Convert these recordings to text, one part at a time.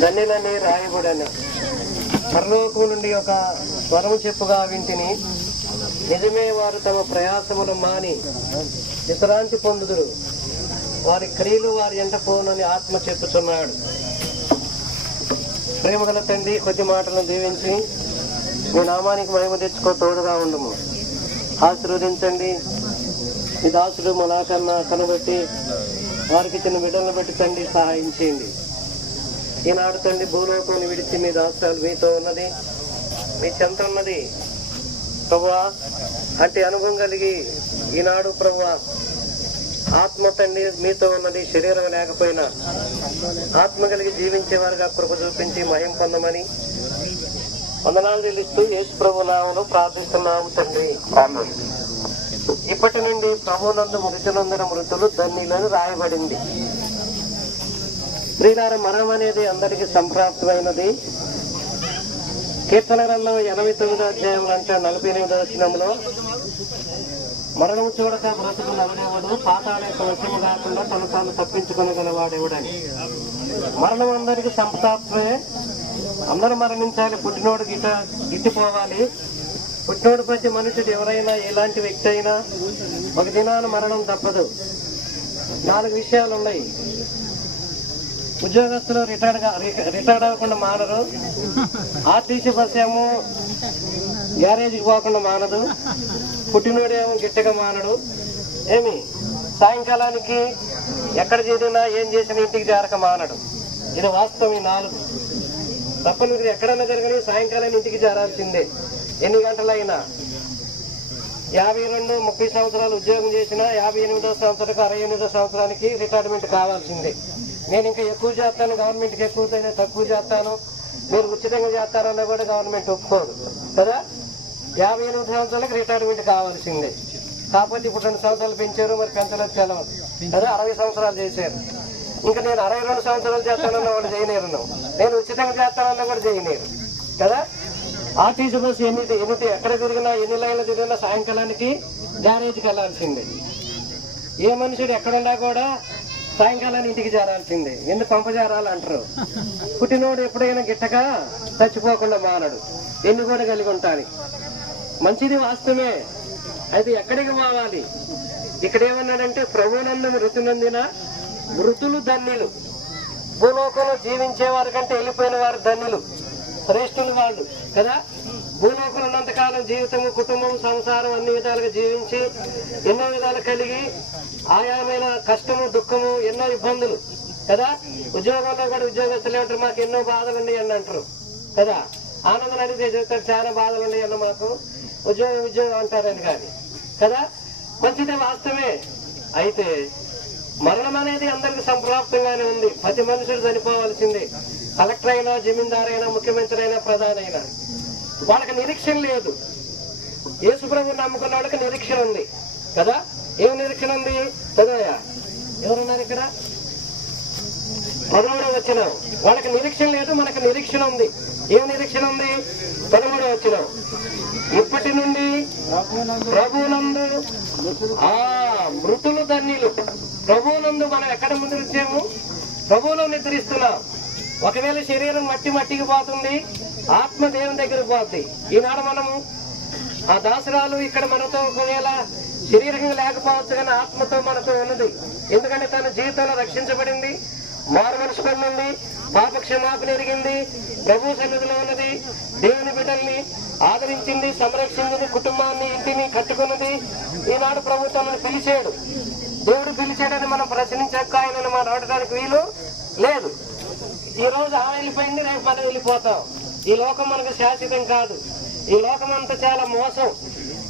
ధన్యులని రాయబడని పరలోకము నుండి ఒక స్వరము చెప్పుగా వింటిని, నిజమే వారు తమ ప్రయాసములు మాని విశ్రాంతి పొందుదురు, వారి క్రియలు వారి ఎంట పోనని ఆత్మ చెప్పుచున్నాడు. ప్రేమగల తండ్రి, కొద్ది మాటలను దీవించి మీ నామానికి మహిమ తెచ్చుకో, తోడుగా ఉండము, ఆశీర్వదించండి. మీ దాసుడు ములాకన్నా కనబట్టి వారికి చిన్న బిడ్డలను బట్టి తండ్రి సహాయం చేయండి. ఈనాడు తండ్రి భూలోకాన్ని విడిచి మీ దాసాలు మీతో ఉన్నది, మీ చెంత ఉన్నది ప్రభువా. అంటే అనుభవం కలిగి ఈనాడు ప్రభువా ఆత్మ తండ్రి మీతో ఉన్నది, శరీరం లేకపోయినా ఆత్మ కలిగి జీవించేవారుగా కృప చూపించి మహిమ పొందమని వందనాలు చెల్లిస్తూ యేసు ప్రభు నామములో ప్రార్థిస్తున్నాము తండ్రి. ఇప్పటి నుండి ప్రభునందు మృతి నొందిన మృతులు ధన్యులని రాయబడింది. స్త్రీలార మరణం అనేది అందరికీ సంప్రాప్తమైనది. కీర్తన గ్రంథం 89వ అధ్యాయం అంటే 48వ వచనంలో మరణము చూడక బ్రతుకు నవడేవాడు పాతాళ వశము కాకుండా తను తాను తప్పించుకొనగలవాడేవాడని. మరణం అందరికీ సంప్రాప్తమే, అందరూ మరణించాలి, పుట్టినోడు గిట్టిపోవాలి. పుట్టినోడు ప్రతి మనుషుడు ఎవరైనా ఎలాంటి వ్యక్తి అయినా ఒక దినాన మరణం తప్పదు. 4 విషయాలు ఉన్నాయి. ఉద్యోగస్తులు రిటైర్డ్ అవ్వకుండా మానరు, ఆర్టీసీ బస్ ఏమో గ్యారేజీకి పోకుండా మానదు, పుట్టినోడేమో గిట్టగా మానడు. సాయంకాలానికి ఎక్కడ చేరినా ఏం చేసినా ఇంటికి చేరక మానడు. ఇది వాస్తవం. ఈ 4 తప్పని ఎక్కడన్నా జరగని సాయంకాలం ఇంటికి చేరాల్సిందే. ఎన్ని గంటలైనా 52, 30 సంవత్సరాలు ఉద్యోగం చేసినా 58వ సంవత్సరానికి 68వ సంవత్సరానికి రిటైర్మెంట్ కావాల్సిందే. నేను ఇంకా ఎక్కువ చేస్తాను, గవర్నమెంట్కి ఎక్కువ తక్కువ చేస్తాను, మీరు ఉచితంగా చేస్తారన్నా కూడా గవర్నమెంట్ ఒప్పుకోదు కదా. 58 సంవత్సరాలకు రిటైర్మెంట్ కావాల్సిందే. కాకపోతే ఇప్పుడు 2 సంవత్సరాలు పెంచారు, మరి పెంచలేదు తెలవదు కదా. 60 సంవత్సరాలు చేశారు. ఇంకా నేను 62 సంవత్సరాలు చేస్తానన్నా కూడా చేయలేరు, నేను ఉచితంగా చేస్తానన్నా కూడా చేయలేరు కదా. ఆర్టీసీ బస్సు ఎన్ని ఎక్కడ తిరిగినా, ఎన్ని లైన్లు తిరిగినా సాయంకాలానికి గ్యారేజ్కి వెళ్ళాల్సిందే. ఏ మనుషుడు ఎక్కడున్నా కూడా సాయంకాలాన్ని ఇంటికి చేరాల్సిందే. ఎందుకు పంపజారాలంటారు. పుట్టినోడు ఎప్పుడైనా గిట్టగా చచ్చిపోకుండా మానడు, ఎన్ని కూడా కలిగి ఉంటాను. మంచిది, వాస్తవమే. అయితే ఎక్కడికి పోవాలి? ఇక్కడ ఏమన్నాడంటే ప్రభువునందు మృతి నొందిన మృతులు ధన్యులు. భూలోకంలో జీవించే వారి కంటే వెళ్ళిపోయిన వారు ధన్యులు, శ్రేష్ఠులు వాళ్ళు కదా. భూలోకంలో ఉన్నంతకాలం జీవితము, కుటుంబం, సంసారం అన్ని విధాలుగా జీవించి ఎన్నో విధాలు కలిగి ఆయామైన కష్టము, దుఃఖము, ఎన్నో ఇబ్బందులు కదా. ఉద్యోగంలో కూడా ఉద్యోగస్తులు ఏమంటారు, మాకు ఎన్నో బాధలు ఉన్నాయి అని అంటారు కదా. ఆనందం అడిగితే చెప్తారు, చాలా బాధలు ఉన్నాయి అన్న మాకు ఉద్యోగం అంటారని కానీ కదా. మంచిదే, వాస్తవమే. అయితే మరణం అనేది అందరికి సంప్రాప్తంగానే ఉంది. ప్రతి మనుషుడు చనిపోవాల్సిందే. కలెక్టర్ అయినా, జమీందారు అయినా, ముఖ్యమంత్రి అయినా, ప్రధాని అయినా వాళ్ళకి నిరీక్షణ లేదు. యేసుప్రభుని నమ్ముకున్న వాళ్ళకి నిరీక్షణ ఉంది కదా. ఏం నిరీక్షణ ఉంది? చదవయా, ఎవరున్నారు ఇక్కడ? 13వ వచనం. వాళ్ళకి నిరీక్షణ లేదు, మనకు నిరీక్షణ ఉంది. ఏం నిరీక్షణ ఉంది? 13వ వచనం. ఇప్పటి నుండి ప్రభువునందు మృతులు ధన్యులు. ప్రభువునందు మనం ఎక్కడ ముందు వచ్చాము? ప్రభువులో నిద్రిస్తున్నాం. ఒకవేళ శరీరం మట్టికి పోతుంది, ఆత్మ దేవుని దగ్గరకు పోతుంది. ఈనాడు మనము ఆ దాసరాలు ఇక్కడ మనతో ఒకవేళ శరీరంగా లేకపోవచ్చు, కానీ ఆత్మతో మనతో ఉన్నది. ఎందుకంటే తన జీవితంలో రక్షించబడింది, మారు మనసు పొందింది, పాప క్షమాపణ ఎరిగింది, ప్రభు సన్నిధిలో ఉన్నది, దేవుని బిడ్డల్ని ఆదరించింది, సంరక్షించింది, కుటుంబాన్ని, ఇంటిని కట్టుకున్నది. ఈనాడు ప్రభు తనను పిలిచాడు. దేవుడు పిలిచాడని మనం ప్రశ్నించక ఆయనను మనం ఆడటానికి వీలు లేదు. ఈ రోజు ఆమె వెళ్ళిపోయింది, రేపు మనం వెళ్ళిపోతాం. ఈ లోకం మనకు శాశ్వతం కాదు. ఈ లోకం అంతా చాలా మోసం.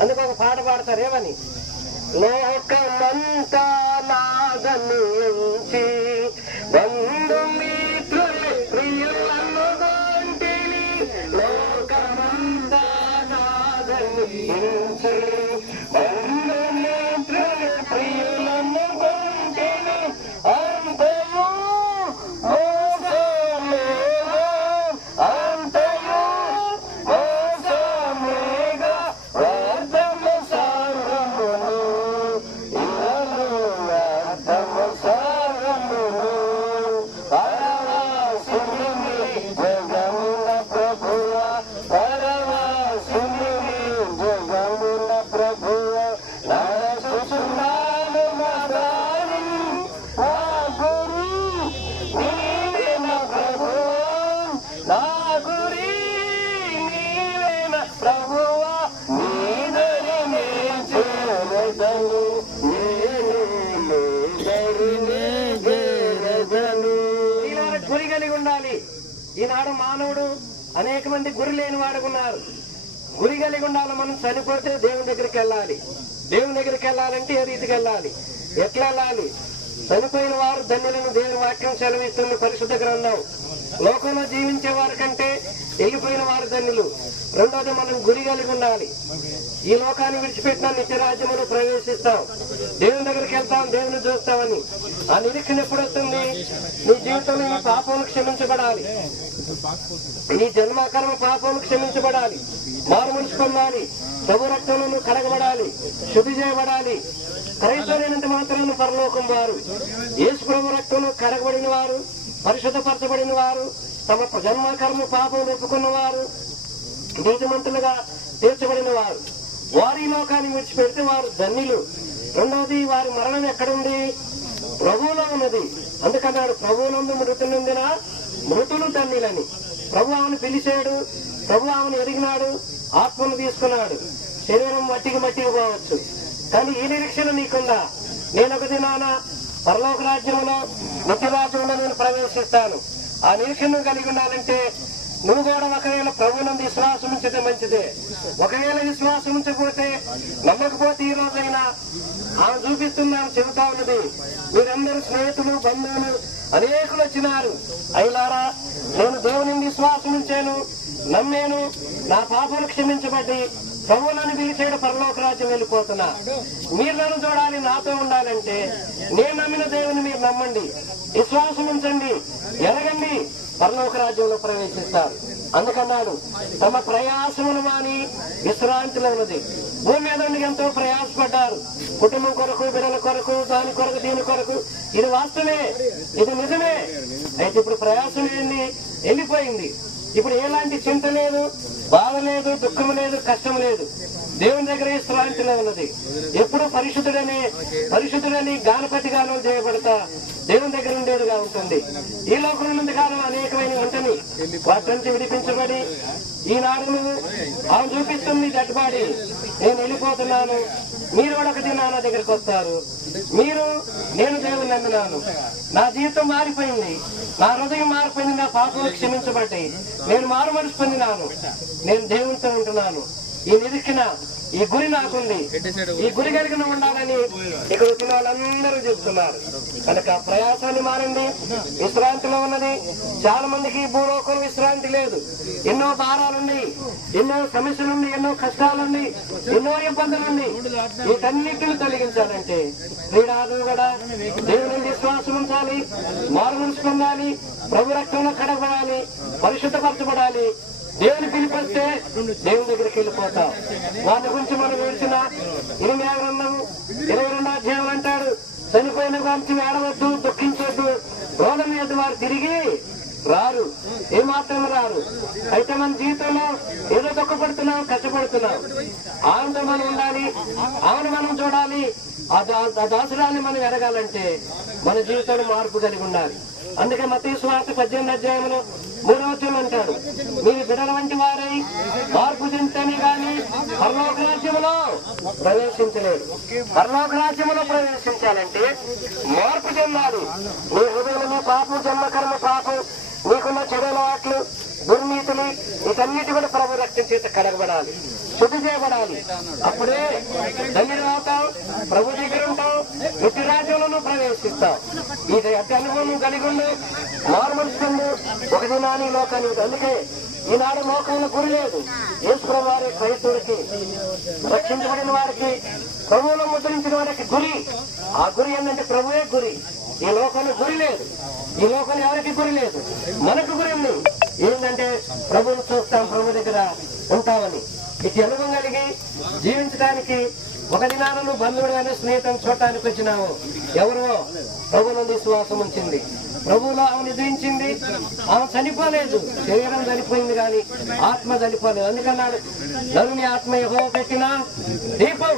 అందుకు ఒక పాట పాడతారు, ఏమని? లోకమంతా నాగనుంచి బంధుమిత్రులు ప్రియులను గొంటిని, లోకమంతా నాగనుంచి బంధుమిత్రులు ప్రియులను గొంటిని, అంతయు అనేక మంది గురి లేని వాడుకున్నారు. గురి కలిగి ఉండాలి. మనం చనిపోతే దేవుని దగ్గరికి వెళ్ళాలి. దేవుని దగ్గరికి వెళ్ళాలంటే ఏ రీతికి వెళ్ళాలి, ఎట్లా వెళ్ళాలి? చనిపోయిన వారు ధన్యులను దేవుని వాక్యం సెలవిస్తుంది పరిశుద్ధ గ్రంథం. లోకంలో జీవించే వారి కంటే వెళ్ళిపోయిన వారు ధన్యులు. రెండోది, మనం గురి కలిగి ఉండాలి. ఈ లోకాన్ని విడిచిపెట్టిన నిత్యరాజ్యమును ప్రవేశిస్తాం, దేవుని దగ్గరికి వెళ్తాం, దేవుని చూస్తామని. ఆ నిరీక్షణ ఎప్పుడు వస్తుంది? నీ జీవితంలో నీ పాపములు క్షమించబడాలి, నీ జన్మకర్మ పాపములు క్షమించబడాలి, మారు మనసు పొందాలి, ప్రభు రక్తంలో నువ్వు కడగబడాలి, శుద్ధి చేయబడాలి. క్రైస్తవులైనంత మాత్రం పరలోకం వారు, యేసు ప్రభు రక్తంలో కడగబడిన వారు, పరిశుద్ధపరచబడిన వారు, తమ జన్మకర్మ పాపం ఒప్పుకున్న వారు, నీతిమంతులుగా తీర్చబడిన వారు, వారి లోకాన్ని విడిచిపెడితే వారు ధన్యులు. రెండవది, వారి మరణం ఎక్కడుంది? ప్రభువులో ఉన్నది. అందుకన్నాడు, ప్రభువునందు మృతి నొందిన మృతులు ధన్యులని. ప్రభు ఆమెను పిలిచాడు, ప్రభు ఆమెను ఎరిగినాడు, ఆత్మను తీసుకున్నాడు. శరీరం మట్టికి పోవచ్చు, కానీ ఈ నిరీక్షణ నీకుందా? నేనొక దినాన పరలోక రాజ్యంలో నిత్యరాజ్యంలో నేను ప్రవేశిస్తాను. ఆ నిరీక్షణ కలిగి ఉండాలంటే నువ్వు కూడా ఒకవేళ ప్రభువునందు విశ్వాసం ఉంచితే మంచిదే. ఒకవేళ విశ్వాసం ఉంచకపోతే, నమ్మకపోతే ఈ రోజైనా ఆమె చూపిస్తున్నాను, చెబుతా ఉన్నది. మీరందరూ స్నేహితులు, బంధువులు అనేకులు వచ్చినారు. అయిలారా, నేను దేవుని విశ్వాసం ఉంచాను, నమ్మాను, నా పాపలు క్షమించబడి ప్రభువు నన్ను పిలిచేడు పరలోక రాజ్యం వెళ్ళిపోతున్నా. మీరు నన్ను చూడాలి, నాతో ఉండాలంటే నేను నమ్మిన దేవుని మీరు నమ్మండి, విశ్వాసం ఉంచండి, ఎరగండి, పరలోక రాజ్యంలో ప్రవేశిస్తారు. అందుకన్నాడు, తమ ప్రయాసమును మాని విశ్రాంతిలో ఉన్నది. భూమి మీద ఎంతో ప్రయాసపడ్డారు, కుటుంబం కొరకు, బిడ్డల కొరకు, దాని కొరకు, దీని కొరకు. ఇది వాస్తవమే, ఇది నిజమే. అయితే ఇప్పుడు ప్రయాసం ఏంది? వెళ్ళిపోయింది. ఇప్పుడు ఎలాంటి చింత లేదు, బాధ లేదు, దుఃఖం లేదు, కష్టం లేదు. దేవుని దగ్గర విశ్రాంతిలో ఉన్నది. ఎప్పుడు పరిశుద్ధుడని గానపతి గానం చేయబడతా దేవుని దగ్గర ఉండేదిగా ఉంటుంది. ఈ లోకంలో ఉన్నంత కాలం అనేకమైన ఉంటని వాటి నుంచి విడిపించబడి ఈనాడు నువ్వు ఆమె చూపిస్తుంది దట్టుబాడి, నేను వెళ్ళిపోతున్నాను, మీరు కూడా ఒక దిన నా దగ్గరికి వస్తారు. నేను దేవుని నమ్మినాను, నా జీవితం మారిపోయింది, నా హృదయం మారిపోయింది, నా పాపలు క్షమించబడ్డాయి, నేను మారు మనసు పొందినాను, నేను దేవునితో ఉంటున్నాను. ఈ నిరీక్షణ, ఈ గురి నాకుంది. ఈ గురి కలిగిన ఉండాలని ఇక్కడ వచ్చిన వాళ్ళందరూ చెప్తున్నారు. కనుక ప్రయాసాన్ని మారండి, విశ్రాంతిలో ఉన్నది. చాలా మందికి భూలోకం విశ్రాంతి లేదు. ఎన్నో భారాలుంది, ఎన్నో సమస్యలుంది, ఎన్నో కష్టాలుంది, ఎన్నో ఇబ్బందులుంది. వీటన్నిటిని తొలగించాలంటే క్రీడాలు కూడా దేవుని విశ్వాసం ఉంచాలి, మారు మనసు పొందాలి, ప్రభు రక్తంలో కడగబడాలి, పరిశుద్ధపరచబడాలి. దేవుని పిలిపిస్తే దేవుని దగ్గరికి వెళ్ళిపోతాం. వాటి గురించి మనం వేసిన 22 అధ్యాయం అంటాడు, చనిపోయిన గురించి ఏడవద్దు, దుఃఖించొద్దు, రోగం మీద వారు తిరిగి రారు, ఏమాత్రం రారు. అయితే మన జీవితంలో ఏదో దుఃఖపడుతున్నాం, కష్టపడుతున్నాం. ఆమెతో మనం ఉండాలి, ఆమెను మనం చూడాలి. ఆ దాసురాన్ని మనం ఎరగాలంటే మన జీవితంలో మార్పు కలిగి ఉండాలి. అందుకే మత్తయి సువార్త 18 అధ్యాయంలో 3వ వచనం అంటాడు, మీరు బిడ్డల వంటి వారై మార్పు చెందితేనే గాని పరలోక రాజ్యములో ప్రవేశించలేదు. పరలోక రాజ్యములో ప్రవేశించాలంటే మార్పు చెందాలి. నీ హృదయంలో పాపం, జన్మకర్మ పాపం, నీకున్న చెడు అలవాట్లు, దుర్నీతులు, వీటన్నిటి కూడా ప్రభు రక్తం చేత కడగబడాలి, శుద్ధి చేయబడాలి. అప్పుడే ధన్యులు అవుతాం, ప్రభు దగ్గర ఉంటాం, నిత్య రాజ్యంలో ప్రవేశిస్తాం. ఇది అతి అనుభవం కలిగి ఉండు, మారు మనసుకుండు, ఒక దినాన్ని లోకాన్ని. అందుకే ఈనాడు లోకంలో గురి లేదు. యేసు ప్రభు వారి క్రైస్తవుడికి, రక్షించబడిన వారికి, ప్రభువులో ముద్రించిన వారికి గురి. ఆ గురి ఏంటంటే ప్రభువే గురి. ఈ లోకంలో గురి లేదు, ఈ లోకంలో ఎవరికి గురి లేదు, మనకు గురి ఉంది. ఏంటంటే ప్రభువును చూస్తాం, ప్రభు దగ్గర ఉంటామని. ఇటు అనుభవం కలిగి జీవించడానికి ఒక దినాలను బంధువుడు స్నేహితులను చూడటానికి వచ్చినాము. ఎవరో ప్రభువును విశ్వాసం ఉంచింది, ప్రభువులో ఆమె నిద్రించింది. ఆమె చనిపోలేదు, శరీరం చనిపోయింది కానీ ఆత్మ చనిపోలేదు. అందుకన్నాడు, నరుని ఆత్మ యెహోవా పెట్టిన దీపం